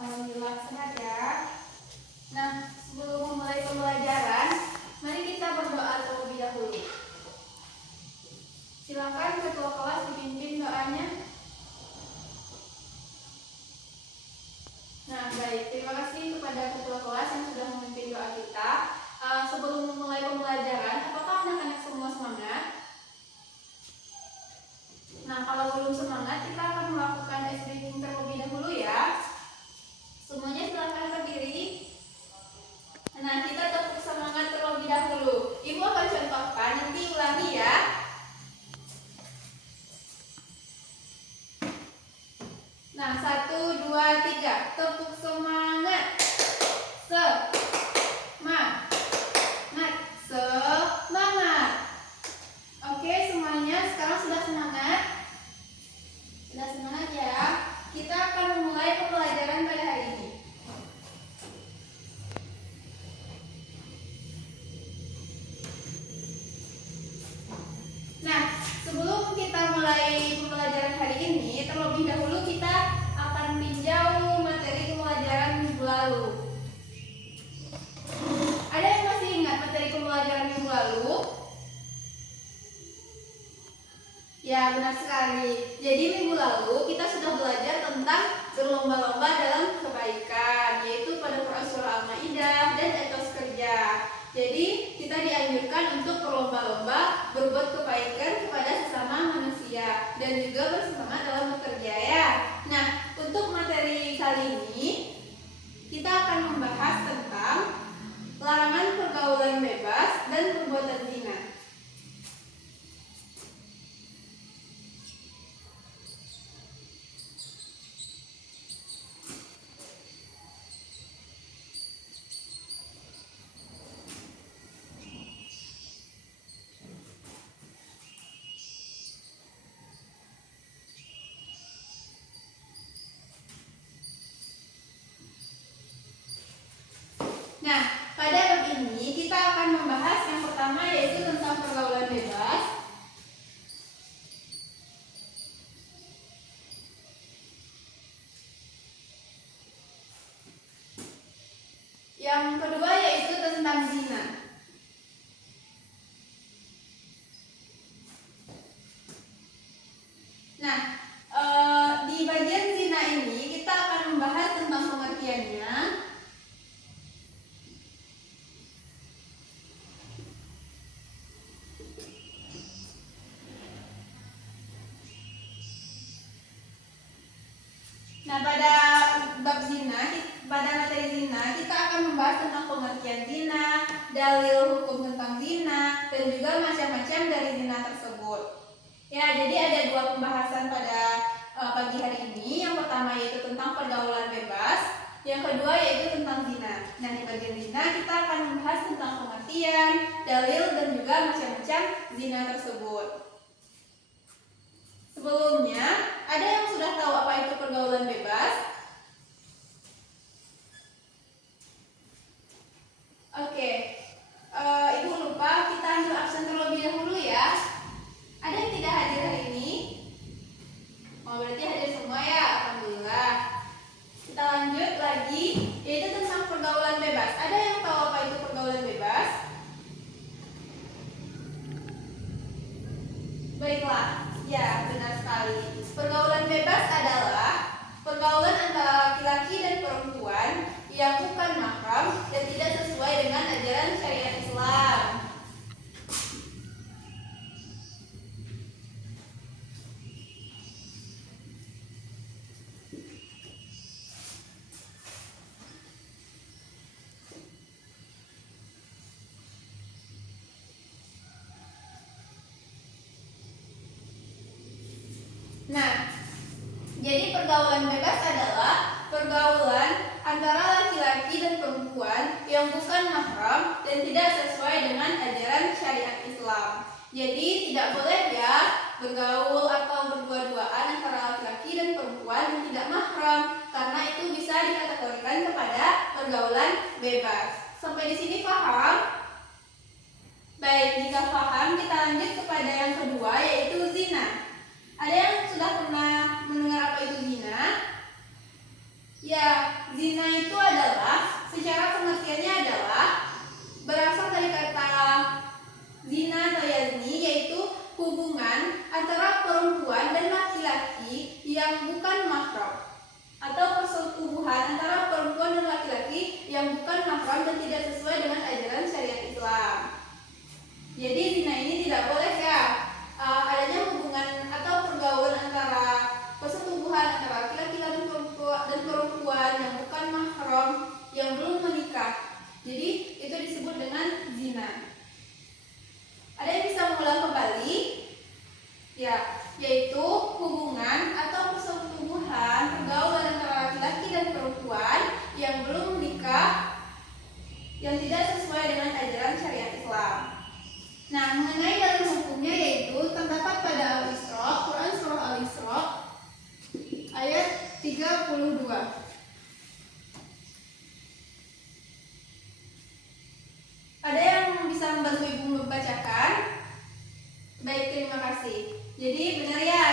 Alhamdulillah sehat ya. Nah, sebelum memulai pembelajaran, mari kita berdoa terlebih dahulu. Silakan ketua kelas dipimpin doanya. Nah, baik. Terima kasih kepada ketua kelas yang sudah memimpin doa kita. Sebelum memulai pembelajaran, apakah anak-anak semua semangat? Nah, kalau belum semangat, kita akan melakukan ice breathing terlebih dahulu ya. Semuanya silakan berdiri. Nah, kita tepuk semangat terlebih dahulu. Ibu akan contohkan, nanti ulangi ya. Nah, 1, 2, 3. Tepuk semangat. Semangat. Oke, semuanya sekarang sudah semangat? Sudah semangat ya? Kita akan memulai pembelajaran pada hari ini. Nah, sebelum kita mulai pembelajaran hari ini, terlebih dahulu kita akan tinjau materi pembelajaran minggu lalu. Ada yang masih ingat materi pembelajaran minggu lalu? Ya, benar sekali. Jadi minggu lalu kita sudah belajar tentang berlomba-lomba dalam kebaikan, yaitu pada Quran Surah Al-Maidah dan etos kerja. Jadi kita dianjurkan untuk berlomba-lomba berbuat kebaikan kepada sesama manusia dan juga bersama dalam bekerja ya. Nah, untuk materi kali ini kita akan membahas tentang larangan pergaulan bebas dan perbuatan zina. Nah, pada bab ini kita akan membahas yang pertama yaitu tentang pergaulan bebas. Yang kedua yaitu tentang zina. Nah, di bagian zina ini kita akan membahas tentang pengertiannya. Nah, pada bab zina, pada materi zina, kita akan membahas tentang pengertian zina, dalil hukum tentang zina, dan juga macam-macam dari zina tersebut. Ya, jadi ada dua pembahasan pada pagi hari ini. Yang pertama yaitu tentang pergaulan bebas, yang kedua yaitu tentang zina. Nah, di bagian zina kita akan membahas tentang pengertian, dalil, dan juga macam-macam zina tersebut. Sebelumnya, ada yang sudah tahu apa itu pergaulan bebas? Oke, Ibu lupa kita ambil absen terlebih dahulu ya. Ada yang tidak hadir hari ini? Oh, berarti hadir semua ya, alhamdulillah. Kita lanjut lagi, yaitu tentang pergaulan bebas. Ada yang tahu apa itu pergaulan bebas? Baiklah. Ya, benar sekali. Pergaulan bebas adalah pergaulan antara laki-laki dan perempuan yang bukan mahram dan tidak sesuai dengan ajaran syariat Islam. Nah, jadi pergaulan bebas adalah pergaulan antara laki-laki dan perempuan yang bukan mahram dan tidak sesuai dengan ajaran syariat Islam. Jadi tidak boleh ya bergaul atau berdua-duaan antara laki-laki dan perempuan yang tidak mahram, karena itu bisa dikategorikan kepada pergaulan bebas. Sampai di sini paham? Baik, jika paham kita lanjut kepada yang kedua yaitu zina. Ada yang sudah pernah mendengar apa itu zina? Ya, zina itu adalah, secara pengertiannya adalah berasal dari kata zina atau yazni, yaitu hubungan antara perempuan dan laki-laki yang bukan mahram, atau persetubuhan antara perempuan dan laki-laki yang bukan mahram dan tidak sesuai dengan ajaran syariat Islam. Jadi zina ini tidak boleh ya adanya hubungan atau pergaulan antara persetubuhan antara laki-laki dan perempuan yang bukan mahram yang belum menikah. Jadi itu disebut dengan zina. Ada yang bisa mengulang kembali? Ya, yaitu hubungan atau persetubuhan pergaulan antara laki-laki dan perempuan yang belum menikah yang tidak sesuai dengan ajaran syariat Islam. Nah, mengenai dalil hukumnya yaitu terdapat pada Al-Isra, Quran surah Al-Isra ayat 32. Ada yang bisa membantu Ibu membacakan? Baik, terima kasih. Jadi benar ya,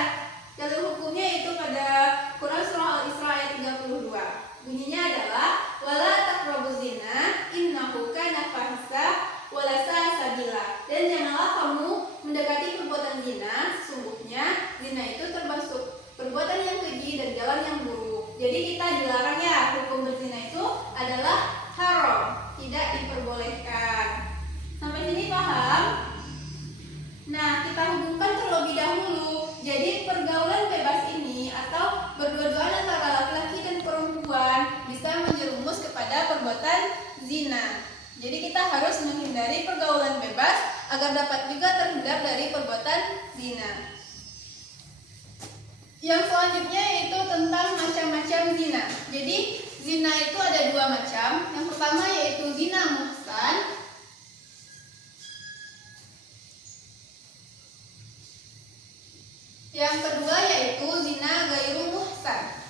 dalil hukumnya itu pada Quran surah Al-Isra ayat 32. Bunyinya adalah wala taqrabuz zina innahu kana fahisha wala sa'a sabila. Dan janganlah kamu mendekati perbuatan zina, sesungguhnya zina itu termasuk perbuatan yang keji dan jalan yang buruk. Jadi kita dilarang ya, hukum berzina itu adalah haram, tidak diperbolehkan. Sampai sini paham? Nah, kita hubungkan terlebih dahulu. Jadi pergaulan bebas ini atau berdua-duaan antara laki-laki dan perempuan bisa menjerumus kepada perbuatan zina. Jadi kita harus menghindari pergaulan bebas agar dapat juga terhindar dari perbuatan zina. Yang selanjutnya yaitu tentang macam-macam zina. Jadi zina itu ada dua macam. Yang pertama yaitu zina muhsan. Yang kedua yaitu zina gairu muhsan.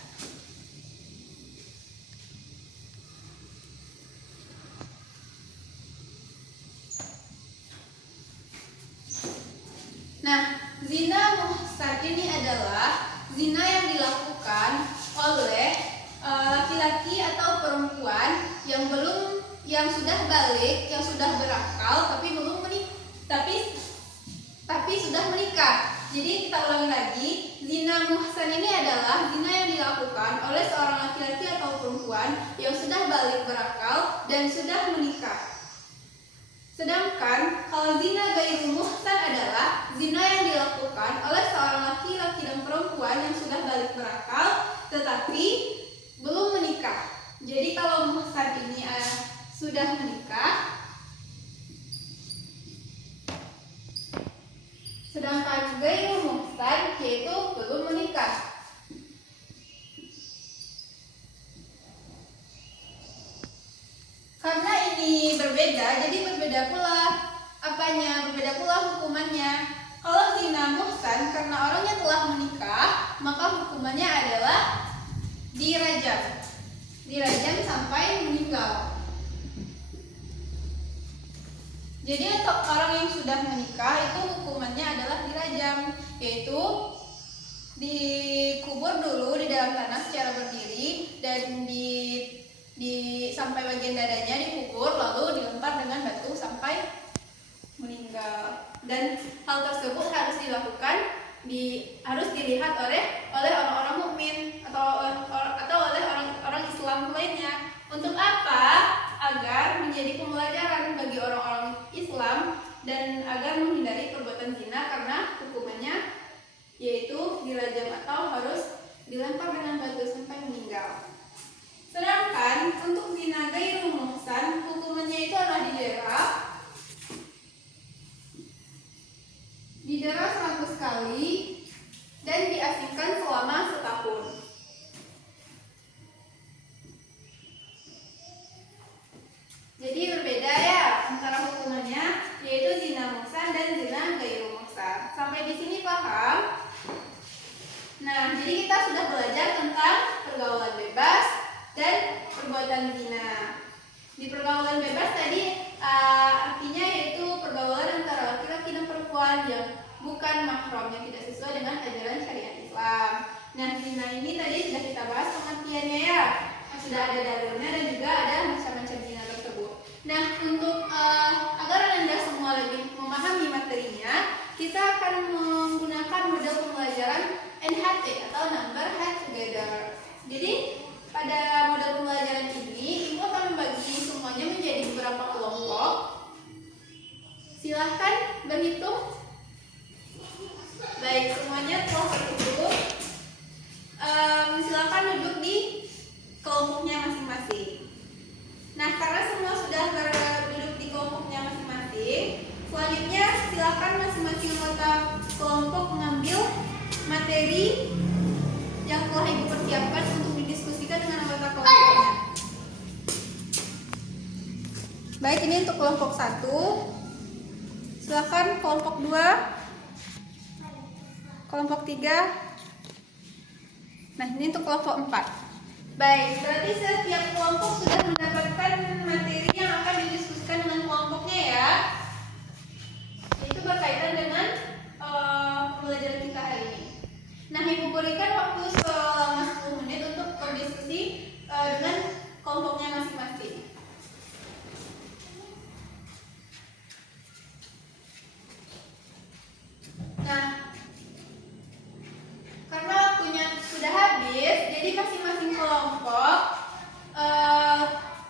Nah, zina muhsan ini adalah zina yang dilakukan oleh laki-laki atau perempuan yang sudah balik, yang sudah berakal tapi belum menikah, tapi sudah menikah. Jadi kita ulangi lagi, zina muhsan ini adalah zina yang dilakukan oleh seorang laki-laki atau perempuan yang sudah balik berakal dan sudah menikah. Sedangkan kalau zina gairu muhsan adalah zina yang dilakukan oleh seorang laki-laki dan perempuan yang sudah balik berakal tetapi belum menikah. Jadi kalau muhsan ini sudah menikah, sedangkan gairu muhsan yaitu belum menikah. Karena ini berbeda, jadi berbeda pula apanya, berbeda pula hukumannya. Kalau zina muhsan karena orangnya telah menikah, maka hukumannya adalah dirajam sampai meninggal. Jadi untuk orang yang sudah menikah itu hukumannya adalah dirajam, yaitu dikubur dulu di dalam tanah secara berdiri dan sampai bagian dadanya dikubur, lalu dilempar dengan batu sampai meninggal. Dan hal tersebut harus dilakukan, harus dilihat oleh orang-orang mukmin atau oleh orang Islam lainnya. Untuk apa? Agar menjadi pembelajaran bagi orang-orang Islam dan agar menghindari perbuatan zina, karena hukumannya yaitu dirajam atau harus dilempar dengan batu sampai meninggal. Sedangkan untuk zina gairu muhsan hukumannya itu adalah didera 100 kali dan diasingkan selama setahun. Jadi berbeda ya antara hukumannya, yaitu zina muhsan dan zina gairu muhsan. Sampai di sini paham? Nah, jadi kita sudah belajar tentang pergaulan bebas dan perbuatan zina. Di pergaulan bebas tadi artinya yaitu pergaulan antara laki-laki dan perempuan yang bukan mahram, yang tidak sesuai dengan ajaran syariat Islam. Nah, zina ini tadi sudah kita bahas pengertiannya ya. sudah ada dalilnya dan juga ada macam-macam zina tersebut. Nah, untuk agar Anda semua lebih memahami materinya, kita akan menggunakan model pembelajaran NHT atau Number Head Together. Jadi pada model pembelajaran ini, Ibu akan membagi semuanya menjadi beberapa kelompok. Silahkan berhitung. Baik, semuanya telah terhitung. Silahkan duduk di kelompoknya masing-masing. Nah, karena semua sudah duduk di kelompoknya masing-masing, selanjutnya silahkan masing-masing anggota kelompok mengambil materi yang telah Ibu persiapkan untuk didiskusikan dengan anggota kelompoknya. Baik, ini untuk kelompok 1. Silahkan kelompok 2, kelompok 3. Nah, ini untuk kelompok 4. Baik, berarti setiap kelompok sudah mendapatkan materi yang akan didiskusikan dengan kelompoknya ya. Itu berkaitan dengan pembelajaran kita hari ini. Nah, Ibu berikan waktu selama 10 menit untuk berdiskusi dengan kelompoknya masing-masing. Nah, karena waktunya sudah habis, jadi masing-masing kelompok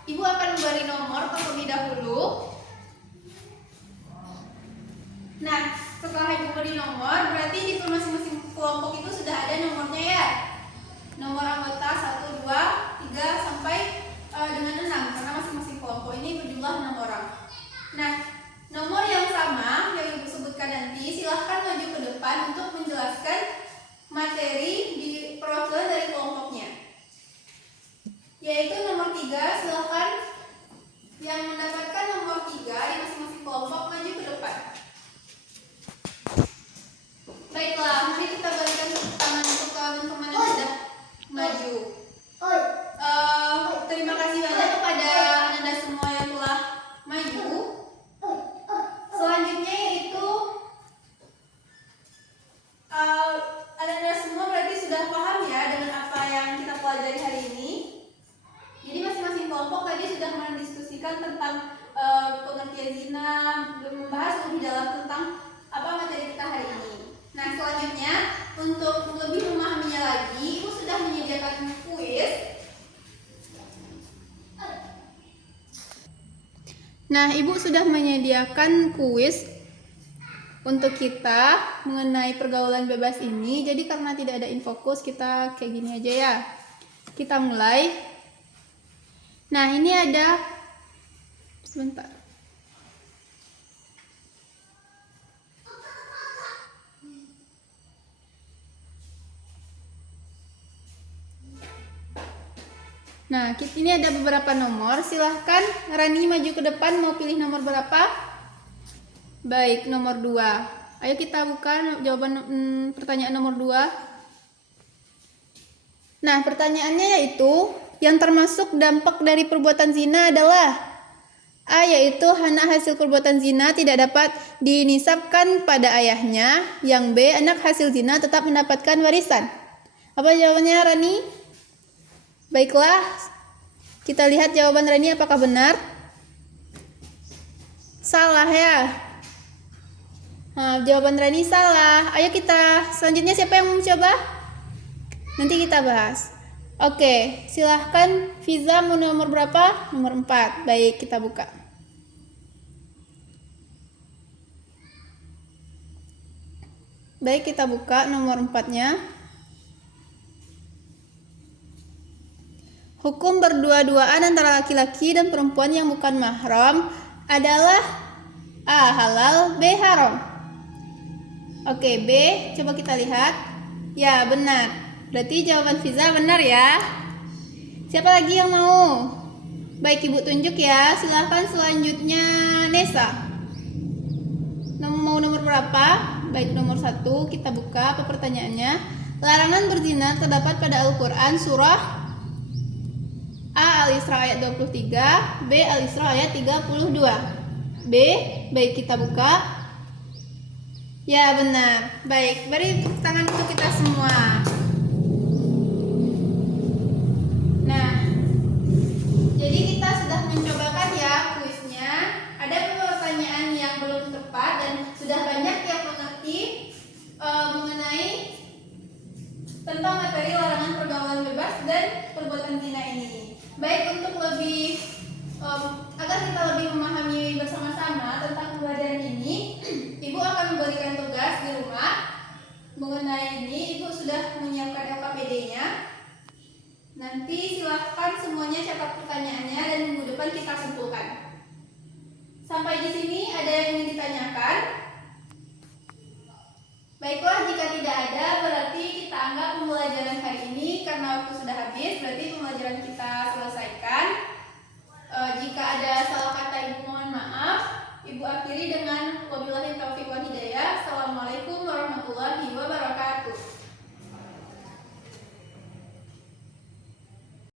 Ibu akan memberi nomor terlebih dahulu. Nah, setelah Ibu beri nomor, berarti di masing-masing kelompok itu sudah ada nomornya ya. Nomor anggota 1, 2, 3 sampai dengan 6 karena masing-masing kelompok ini berjumlah 6 orang. Nah, nomor yang sama yang Ibu sebutkan nanti silahkan maju ke depan untuk menjelaskan materi di perwakilan dari kelompoknya. Yaitu nomor 3, silahkan yang mendapatkan nomor 3 di masing-masing kelompok maju ke depan. Baiklah, mari kita berikan tepuk tangan untuk teman-teman yang sudah maju. Terima kasih banyak kepada Anda semua yang telah maju. Selanjutnya yaitu Anda semua berarti sudah paham ya dengan apa yang kita pelajari hari ini. Jadi masing-masing kelompok tadi sudah mendiskusikan tentang pengertian zina, membahas lebih dalam tentang apa materi kita hari ini. Nah, selanjutnya untuk lebih memahaminya lagi, Ibu sudah menyediakan kuis. Nah, Ibu sudah menyediakan kuis untuk kita mengenai pergaulan bebas ini. Jadi karena tidak ada infokus, kita kayak gini aja ya. Kita mulai. Nah, ini ada sebentar. Nah, ini ada beberapa nomor. Silahkan Rani maju ke depan, mau pilih nomor berapa? Baik, nomor 2. Ayo kita buka jawaban pertanyaan nomor 2. Nah, pertanyaannya yaitu yang termasuk dampak dari perbuatan zina adalah A. Yaitu anak hasil perbuatan zina tidak dapat dinisabkan pada ayahnya. Yang B. Anak hasil zina tetap mendapatkan warisan. Apa jawabannya Rani? Baiklah, kita lihat jawaban Rani apakah benar? Salah ya. Nah, jawaban Rani salah. Ayo kita selanjutnya siapa yang mau mencoba? Nanti kita bahas. Oke, silahkan Fiza mau nomor berapa? Nomor 4. Baik, kita buka. Baik, kita buka nomor 4-nya. Hukum berdua-duaan antara laki-laki dan perempuan yang bukan mahram adalah A. Halal, B. Haram. Oke, B. Coba kita lihat. Ya, benar. Berarti jawaban Fiza benar ya. Siapa lagi yang mau? Baik, Ibu tunjuk ya. Silahkan selanjutnya Nesa. Mau nomor berapa? Baik, nomor 1. Kita buka apa pertanyaannya. Larangan berzina terdapat pada Al-Quran surah A. Al-Isra ayat 23, B. Al-Isra ayat 32. B. Baik, kita buka. Ya, benar. Baik, beri tepuk tangan untuk kita semua. Nah, lebih agar kita lebih memahami bersama-sama tentang pembelajaran ini, Ibu akan memberikan tugas di rumah mengenai ini. Ibu sudah menyiapkan LKPD-nya. Nanti silahkan semuanya catat pertanyaannya dan minggu depan kita kumpulkan. Sampai di sini ada yang ingin ditanyakan? Baiklah, jika tidak ada berarti kita anggap pembelajaran hari ini karena waktu sudah habis, berarti pembelajaran kita selesai.